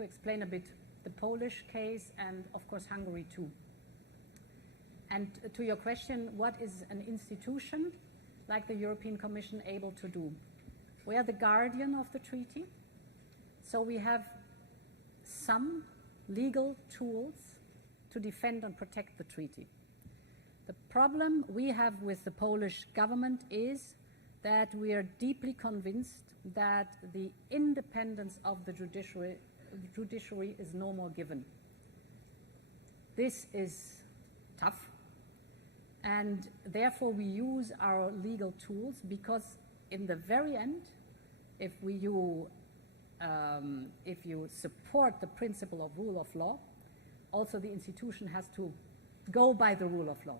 to explain a bit the Polish case and, of course, Hungary too. And to your question, what is an institution like the European Commission able to do? We are the guardian of the treaty, so we have some legal tools to defend and protect the treaty. The problem we have with the Polish government is that we are deeply convinced that the independence of the judiciary is no more given. This is tough, and therefore we use our legal tools, because in the very end, if you support the principle of rule of law, also the institution has to go by the rule of law.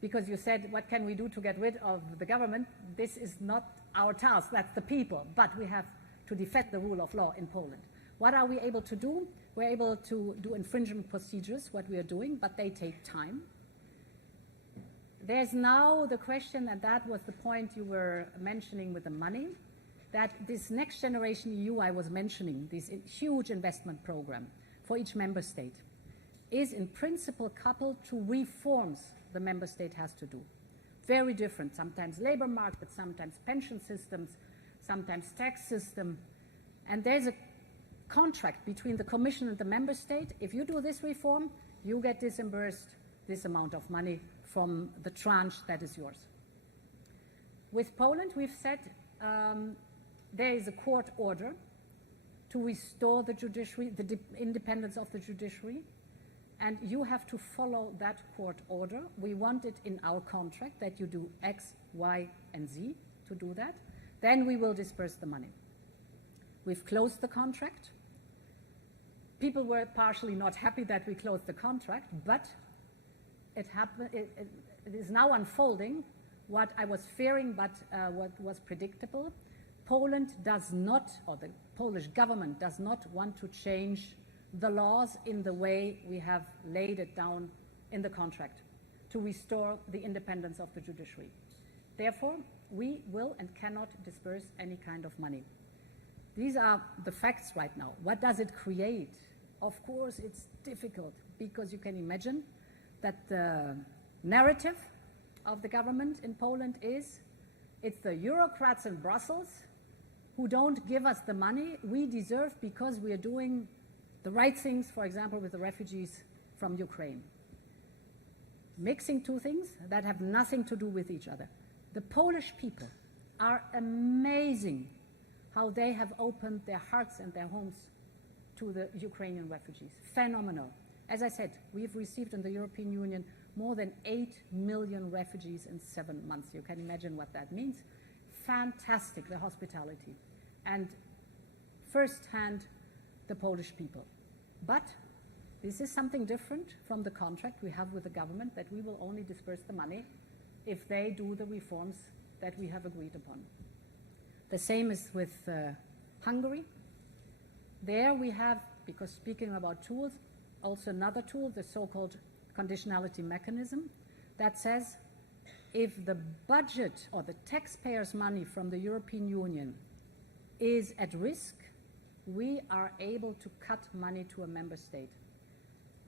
Because you said, what can we do to get rid of the government? This is not our task, that's the people, but we have to defend the rule of law in Poland. What are we able to do? We're able to do infringement procedures, what we are doing, but they take time. There's now the question, and that was the point you were mentioning with the money, that this next generation EU I was mentioning, this huge investment program for each member state, is in principle coupled to reforms the member state has to do. Very different, sometimes labor market, sometimes pension systems, sometimes tax system. And there's a contract between the Commission and the member state. If you do this reform, you get disbursed this amount of money from the tranche that is yours. With Poland, we've said there is a court order to restore the judiciary, the independence of the judiciary, and you have to follow that court order. We want it in our contract that you do X, Y, and Z to do that. Then we will disperse the money. We've closed the contract. People were partially not happy that we closed the contract, but it is now unfolding what I was fearing, but what was predictable. Poland does not, or the Polish government does not want to change the laws in the way we have laid it down in the contract to restore the independence of the judiciary. Therefore, we will and cannot disperse any kind of money. These are the facts right now. What does it create? Of course, it's difficult, because you can imagine that the narrative of the government in Poland is, it's the bureaucrats in Brussels who don't give us the money we deserve because we are doing the right things, for example, with the refugees from Ukraine. Mixing two things that have nothing to do with each other. The Polish people are amazing how they have opened their hearts and their homes to the Ukrainian refugees. Phenomenal. As I said, we've received in the European Union more than 8 million refugees in 7 months. You can imagine what that means. Fantastic, the hospitality. And firsthand, the Polish people. But this is something different from the contract we have with the government, that we will only disperse the money if they do the reforms that we have agreed upon. The same is with Hungary. There we have, because speaking about tools, also another tool, the so-called conditionality mechanism, that says if the budget or the taxpayers' money from the European Union is at risk, we are able to cut money to a member state.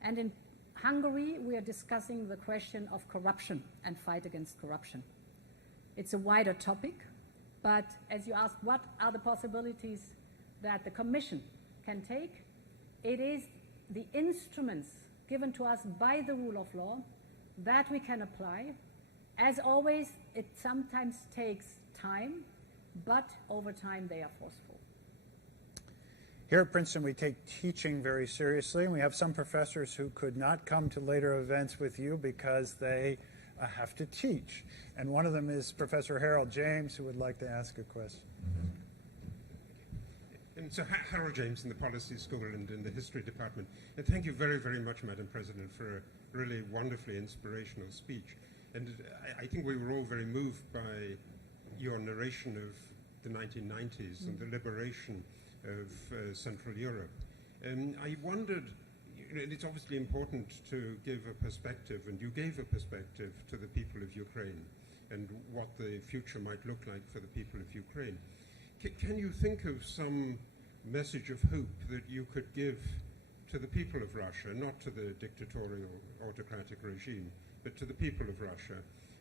And in Hungary, we are discussing the question of corruption and fight against corruption. It's a wider topic, but as you asked, what are the possibilities that the Commission can take? It is the instruments given to us by the rule of law that we can apply. As always, it sometimes takes time, but over time they are forceful. Here at Princeton, we take teaching very seriously, and we have some professors who could not come to later events with you because they have to teach. And one of them is Professor Harold James, who would like to ask a question. And so Harold James in the Policy School and in the History Department. And thank you very, very much, Madam President, for a really wonderfully inspirational speech. And I think we were all very moved by your narration of the 1990s and the liberation of Central Europe. And I wondered, and it's obviously important to give a perspective, and you gave a perspective to the people of Ukraine and what the future might look like for the people of Ukraine. Can you think of some message of hope that you could give to the people of Russia, not to the dictatorial autocratic regime, but to the people of Russia.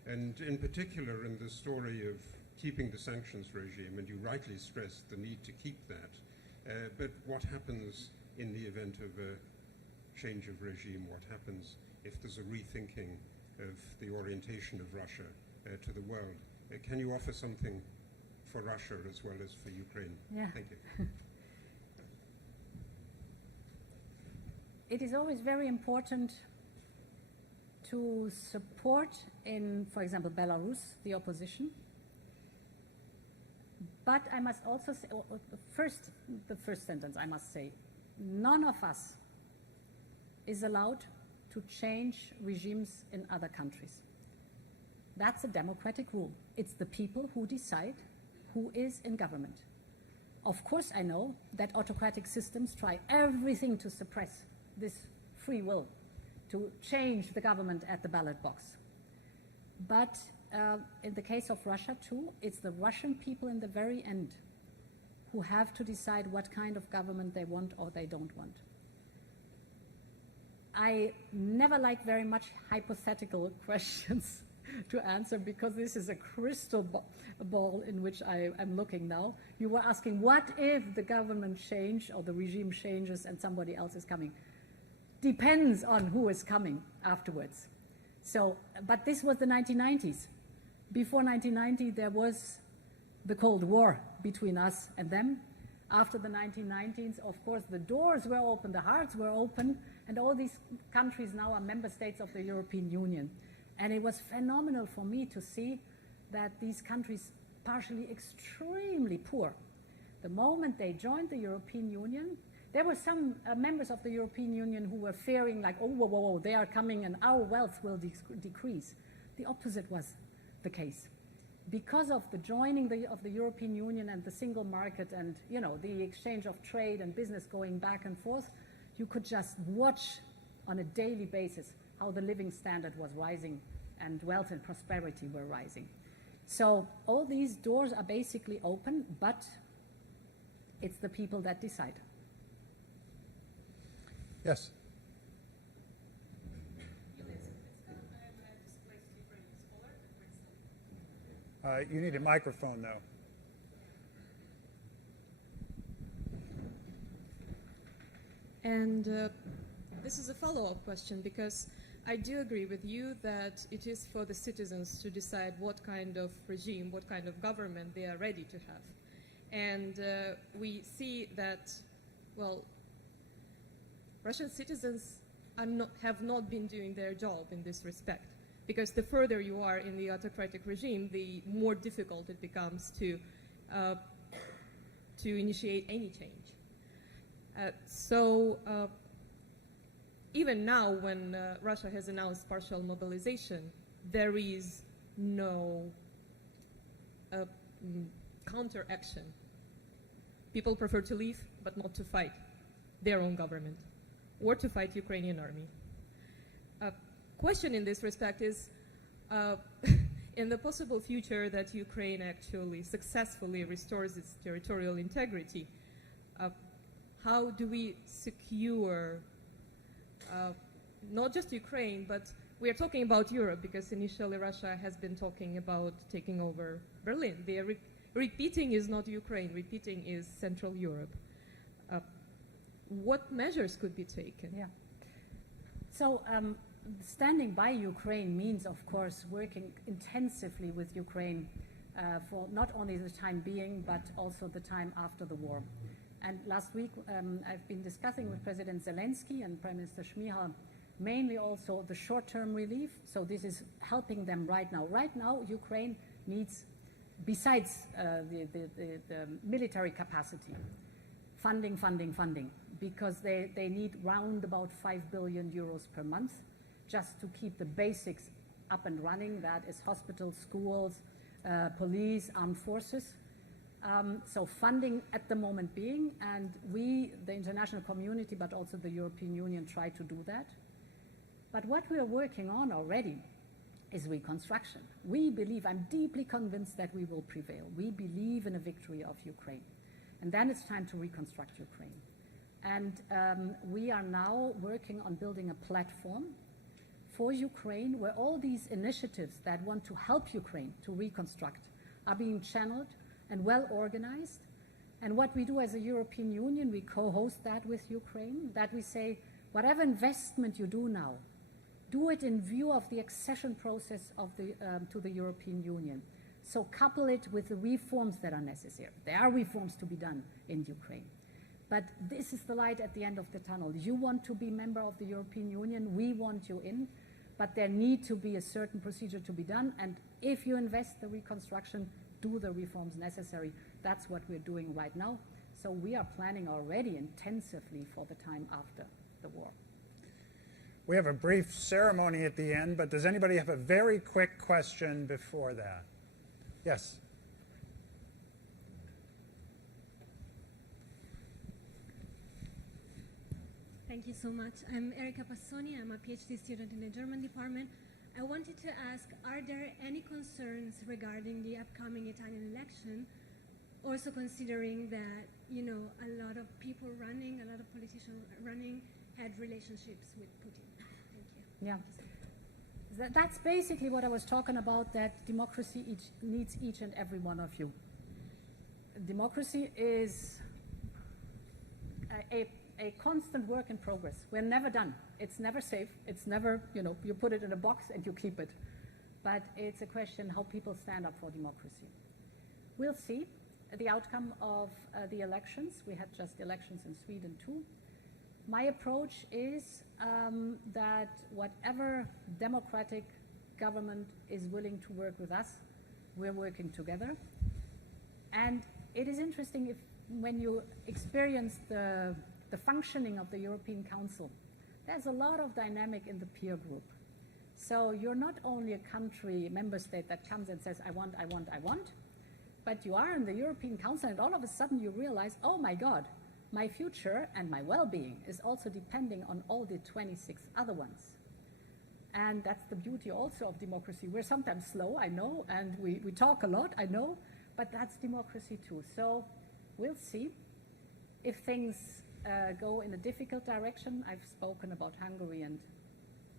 And in particular in the story of keeping the sanctions regime, and you rightly stressed the need to keep that, but what happens in the event of a change of regime? What happens if there's a rethinking of the orientation of Russia to the world? Can you offer something for Russia as well as for Ukraine? Yeah. Thank you. It is always very important to support in, for example, Belarus, the opposition. But I must also say, the first sentence I must say, none of us is allowed to change regimes in other countries. That's a democratic rule. It's the people who decide who is in government. Of course, I know that autocratic systems try everything to suppress this free will, to change the government at the ballot box. But in the case of Russia too, it's the Russian people in the very end who have to decide what kind of government they want or they don't want. I never like very much hypothetical questions to answer because this is a crystal ball in which I'm looking now. You were asking, what if the government change or the regime changes and somebody else is coming? Depends on who is coming afterwards. So, but this was the 1990s. Before 1990, there was the Cold War between us and them. After the 1990s, of course, the doors were open, the hearts were open, and all these countries now are member states of the European Union. And it was phenomenal for me to see that these countries, partially extremely poor, the moment they joined the European Union, there were some members of the European Union who were fearing like, oh, whoa, whoa, whoa, they are coming and our wealth will decrease. The opposite was the case. Because of the joining of the European Union and the single market and, you know, the exchange of trade and business going back and forth, you could just watch on a daily basis how the living standard was rising and wealth and prosperity were rising. So all these doors are basically open, but it's the people that decide. Yes. You need a microphone, though. And this is a follow-up question, because I do agree with you that it is for the citizens to decide what kind of regime, what kind of government they are ready to have. And we see that, well, Russian citizens have not been doing their job in this respect, because the further you are in the autocratic regime, the more difficult it becomes to initiate any change. So even now, when Russia has announced partial mobilization, there is no counter-action. People prefer to leave, but not to fight their own government or to fight Ukrainian army. Question in this respect is, in the possible future that Ukraine actually successfully restores its territorial integrity, how do we secure not just Ukraine, but we are talking about Europe, because initially Russia has been talking about taking over Berlin. Repeating is not Ukraine, repeating is Central Europe. What measures could be taken? Yeah. So standing by Ukraine means, of course, working intensively with Ukraine for not only the time being, but also the time after the war. And last week, I've been discussing with President Zelensky and Prime Minister Shmyhal mainly also the short-term relief. So this is helping them right now. Right now, Ukraine needs, besides the military capacity, funding, because they need round about 5 billion euros per month just to keep the basics up and running. That is hospitals, schools, police, armed forces. So funding at the moment being, and we, the international community, but also the European Union, try to do that. But what we are working on already is reconstruction. We believe, I'm deeply convinced that we will prevail. We believe in a victory of Ukraine. And then it's time to reconstruct Ukraine. And we are now working on building a platform for Ukraine where all these initiatives that want to help Ukraine to reconstruct are being channeled and well organized. And what we do as a European Union, we co-host that with Ukraine, that we say, whatever investment you do now, do it in view of the accession process of to the European Union. So couple it with the reforms that are necessary. There are reforms to be done in Ukraine. But this is the light at the end of the tunnel. You want to be member of the European Union, we want you in, but there need to be a certain procedure to be done. And if you invest the reconstruction, do the reforms necessary. That's what we're doing right now. So we are planning already intensively for the time after the war. We have a brief ceremony at the end, but does anybody have a very quick question before that? Yes. Thank you so much. I'm Erika Passoni. I'm a PhD student in the German department. I wanted to ask, are there any concerns regarding the upcoming Italian election? Also considering that, you know, a lot of people running, a lot of politicians running had relationships with Putin. Thank you. Yeah. That's basically what I was talking about, that democracy needs each and every one of you. Democracy is a constant work in progress. We're never done. It's never safe. It's never, you know, you put it in a box and you keep it. But it's a question how people stand up for democracy. We'll see the outcome of the elections. We had just elections in Sweden too. My approach is that whatever democratic government is willing to work with us, we're working together. And it is interesting when you experience the functioning of the European Council, there's a lot of dynamic in the peer group. So you're not only a country, member state that comes and says, I want, I want, I want, but you are in the European Council and all of a sudden you realize, oh my God, my future and my well-being is also depending on all the 26 other ones. And that's the beauty also of democracy. We're sometimes slow, I know, and we talk a lot, I know, but that's democracy too. So we'll see if things go in a difficult direction. I've spoken about Hungary and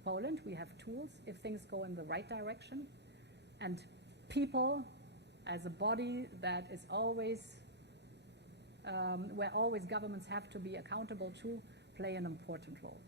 Poland. We have tools. If things go in the right direction, and people as a body that is always, where always governments have to be accountable to, play an important role.